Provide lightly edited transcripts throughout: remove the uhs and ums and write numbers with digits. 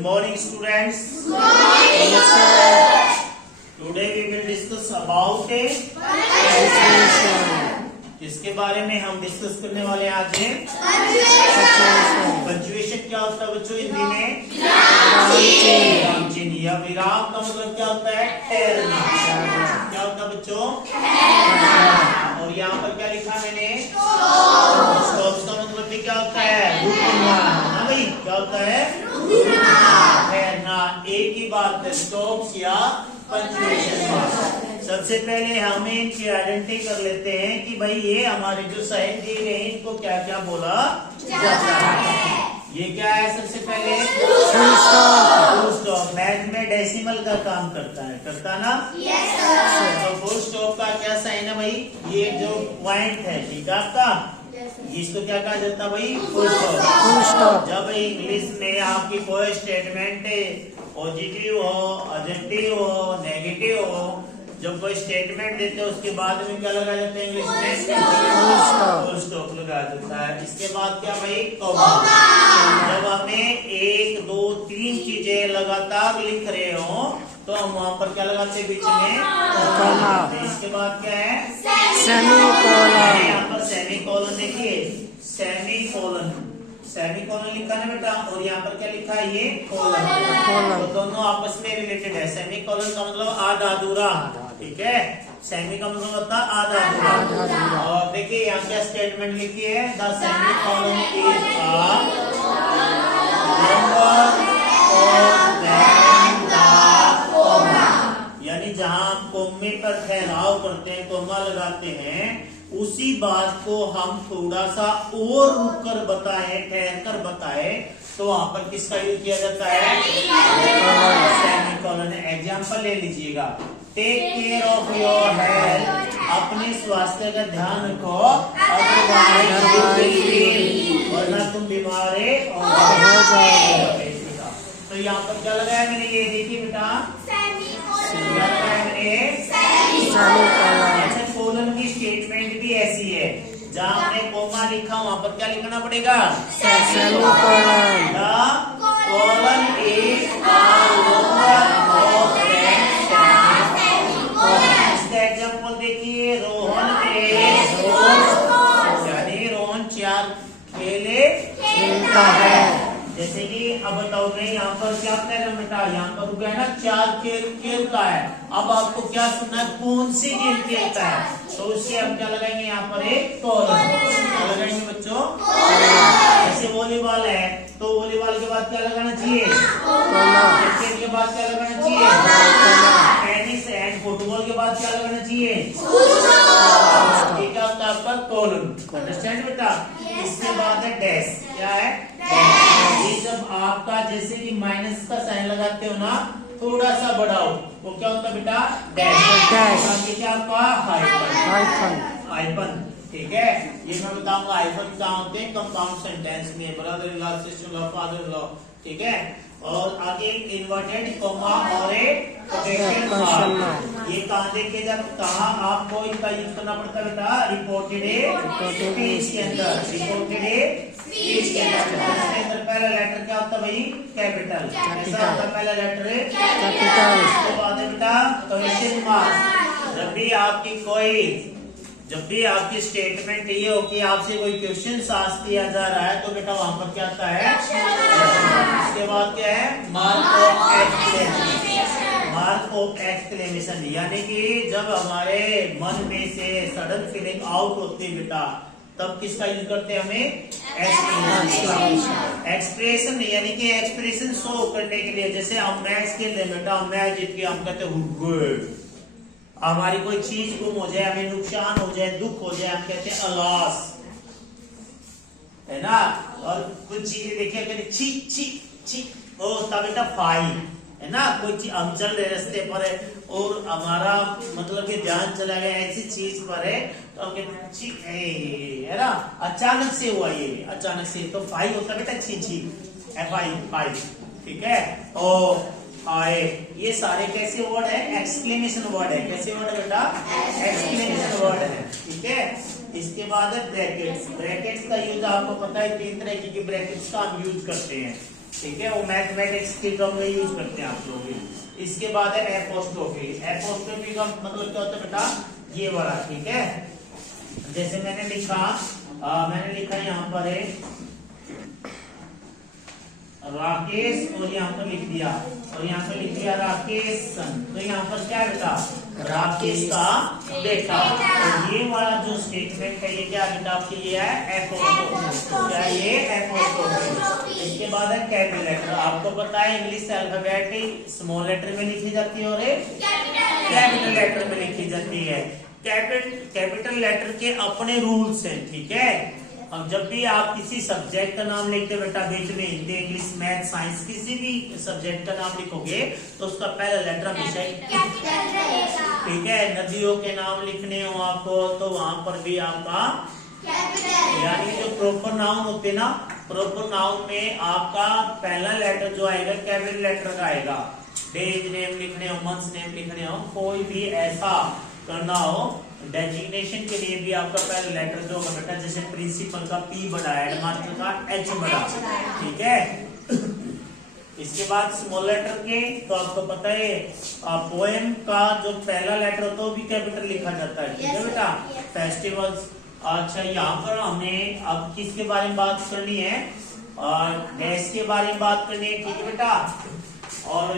Good morning, students. Good morning, sir. Today we will discuss about a Punctuation. इसके बारे में हम discuss करने वाले हैं आज हैं पंचुएशन। क्या होता है बच्चों हिंदी में? विराम चिन्ह। या विराम का मतलब क्या होता है? ठहरना। क्या होता है बच्चों? और यहाँ पर क्या लिखा मैंने? स्टॉप का मतलब भी क्या होता है? रुकना। हाँ भाई, क्या होता है? ठहरना। एक ही बात है, स्टॉप या पंचुएशन। सबसे पहले हमें इनकी आइडेंटिटी कर लेते हैं कि भाई ये हमारे जो साइन दिए गए हैं इनको क्या क्या बोला जाता है। ये क्या है? सबसे पहले फुल स्टॉप। मैथ में डेसिमल का काम करता है, करता ना? Yes, sir. तो फुल स्टॉप का क्या साइन है भाई? ये जो पॉइंट है, ठीक है आपका, इसको क्या कहा जाता है भाई? Full stop. जब इंग्लिश में आपकी कोई स्टेटमेंट पॉजिटिव हो, एडजेक्टिव हो, नेगेटिव हो, जब कोई स्टेटमेंट देते हैं उसके बाद में क्या लगाया जाता है इंग्लिश में? फुल स्टॉप लगाया जाता है। इसके बाद क्या भाई? कॉमा। जब हमें 1, 2, 3 चीजें लगातार लिख रहे हो तो हम वहाँ पर क्या लगाते हैं बीच में? कॉमा। इसके बाद क्या है? सेमीकोलन। यहाँ पर सेमीकोलन देखिए, सेमीकोलन, सेमीकोलन लिखा है बेटा, और यहाँ पर क्या लिखा है? ये कोलन। तो दोनों आपस में रिलेटेड है। सेमीकोलन का मतलब आधा अधूरा, ठीक है? सेमी का मतलब होता है आधा अधूरा। और देखिए यहाँ क्या स्टेटमेंट लिखी है? द सेमीकोलन इज यानी जहाँ आप कोमे पर ठहराव करते हैं, कोमा लगाते हैं, उसी बात को हम थोड़ा सा और रुक कर बताएं, ठहर कर बताएं, तो वहां पर किसका यूज किया जाता है? सेमीकोलन। एग्जाम्पल ले लीजिएगा। Take care of your health. अपने स्वास्थ्य का ध्यान रखो, वरना तुम बीमार हो जाओगे। तो यहाँ पर क्या लगाया मैंने? ये देखिए बेटा, अच्छा, कोलन की स्टेटमेंट भी ऐसी है, जहाँ हमने कोमा लिखा वहाँ पर क्या लिखना पड़ेगा? सेमीकोलन। द कोलन इज इसका एग्जाम्पल देखिए। रोहन यानी रोहन 4 खेले खेलता है। जैसे कि अब बताओ नहीं, यहाँ पर क्या कह रहे बेटा? यहाँ पर क्या है ना, 4 खेल खेलता है। अब आपको क्या सुनना है? कौन सी गेम खेलता है? तो उससे हम क्या लगाएंगे? यहाँ पर एक कोलन लगाएंगे बच्चों। जैसे वॉलीबॉल है तो वॉलीबॉल के बाद क्या लगाना चाहिए? क्रिकेट के बाद क्या लगाना चाहिए? टेनिस एंड फुटबॉल के बाद क्या लगाना चाहिए? ठीक है, होता है आपका कोलन। अंडरस्टैंड बेटा? इसके बाद है डैश। क्या है? ये जब आपका जैसे कि माइनस का साइन लगाते हो ना, थोड़ा सा बढ़ाओ, वो क्या होता है बेटा? डैश। क्या आपका? हाइफन। ठीक है, ये मैं बताऊंगा हाइफन क्या होते हैं कंपाउंड सेंटेंस में। Brother in law, sister in law, father in law, ठीक है। और आगे इन्वर्टेड कॉमा और एक कोटेशन मार्क। ये कहाँ देखे जब कहाँ आपको इसका यूज करना पड़ता है बेटा? रिपोर्टेड स्पीच के अंदर। रिपोर्टेड स्पीच के अंदर पहला लेटर क्या होता है भाई? कैपिटल। कैसा होता है पहला लेटर? कैपिटल। उसके बाद है बेटा क्वेश्चन मार्क। जब भी आपकी स्टेटमेंट ये हो कि आपसे कोई क्वेश्चन आस्क किया जा रहा है तो बेटा वहां पर क्या आता है? इसके बाद क्या है? Mark of exclamation. Mark of exclamation यानी कि जब हमारे मन में से सडन फीलिंग आउट होती है बेटा, तब किसका यूज करते हैं हमें? एक्सप्रेशन यानी कि एक्सप्रेशन शो करने के लिए। जैसे हम मैच खेल रहे बेटा, मैच जीत के हम कहते हैं गुड। हमारी कोई चीज गुम हो जाए, हमें नुकसान हो जाए, दुख हो जाए, हम कहते हैं अलास, है ना? और कुछ चीजें देखिए कहते छी छी छी, वो होता बेटा फाइन, है ना? कोई चीज हम चल रहे रास्ते पर है और हमारा मतलब कि ध्यान चला गया ऐसी चीज पर है तो हम कहते हैं छी, है ना? अचानक से हुआ ये, अचानक से, तो फाइन होता बेटा छी छी, फाइन, ठीक है। और आए, ये सारे कैसे वर्ड है? एक्सक्लेमेशन वर्ड है। कैसे वर्ड है बेटा? एक्सक्लेमेशन वर्ड है, ठीक है। इसके बाद है ब्रैकेट्स। ब्रैकेट्स का यूज आपको पता है, 3 तरह की ब्रैकेट्स का हम यूज करते हैं। ठीक है, वो मैथमेटिक्स की टर्म में यूज करते हैं आप लोग। इसके बाद है एपोस्ट्रोफी। एपोस्ट्रोफी का मतलब क्या होता है बेटा, ये वाला, ठीक है। जैसे मैंने लिखा यहाँ पर है राकेश और यहाँ पर लिख दिया, और यहाँ पर लिख दिया राकेशन, तो यहाँ पर क्या बेटा, राकेश का बेटा। तो ये वाला जो स्टेटमेंट है ये क्या बेटा आपके लिए है एपोस्ट्रोफी, क्या ये एपोस्ट्रोफी। इसके बाद है कैपिटल लेटर। आपको पता है इंग्लिश अल्फाबेट स्मॉल लेटर में लिखी जाती है और कैपिटल लेटर में लिखी जाती है। कैपिटल लेटर के अपने रूल्स हैं, ठीक है। अब जब भी आप किसी सब्जेक्ट का नाम लिखते हो बेटा, बीच में हिंदी, इंग्लिश, मैथ, साइंस, किसी भी सब्जेक्ट का नाम लिखोगे तो उसका पहला लेटर हमेशा कैपिटल रहेगा, ठीक है। नदियों के नाम लिखने हो आपको तो वहां पर भी आपका कैपिटल, यानी जो प्रॉपर नाउन होते ना, प्रॉपर नाउन में आपका पहला लेटर जो आएगा कैपिटल लेटर का आएगा। डेज नेम लिखने हो, मंथ्स नेम लिखने हो, कोई भी ऐसा करना हो, डेजिग्नेशन के लिए भी आपका पहला लेटर जो होगा बेटा, जैसे प्रिंसिपल का पी बड़ा, हेडमास्टर का एच बड़ा, ठीक है। इसके बाद स्मॉल लेटर के तो आपको पता है पोएम का जो पहला लेटर होता है वो भी कैपिटल लिखा जाता है, ठीक है बेटा। फेस्टिवल्स, अच्छा यहाँ पर हमें अब किसके बारे में बात करनी है, डैश के बारे में बात करनी है, ठीक है बेटा। और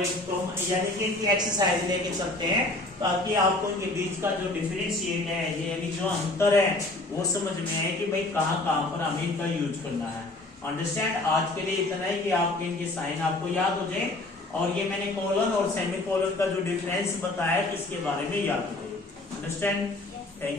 यानी कि एक्सरसाइज लेके चलते हैं ताकि आपको इनके बीच का जो डिफरेंशिएट है, यानी जो अंतर है वो समझ में आए कि भाई कहाँ कहाँ पर हमें इनका यूज करना है। अंडरस्टैंड। आज के लिए इतना ही कि आपके इनके साइन आपको याद हो जाए, और ये मैंने कोलन और सेमी कोलन का जो डिफरेंस बताया इसके बारे में याद हो जाए। अंडरस्टैंड।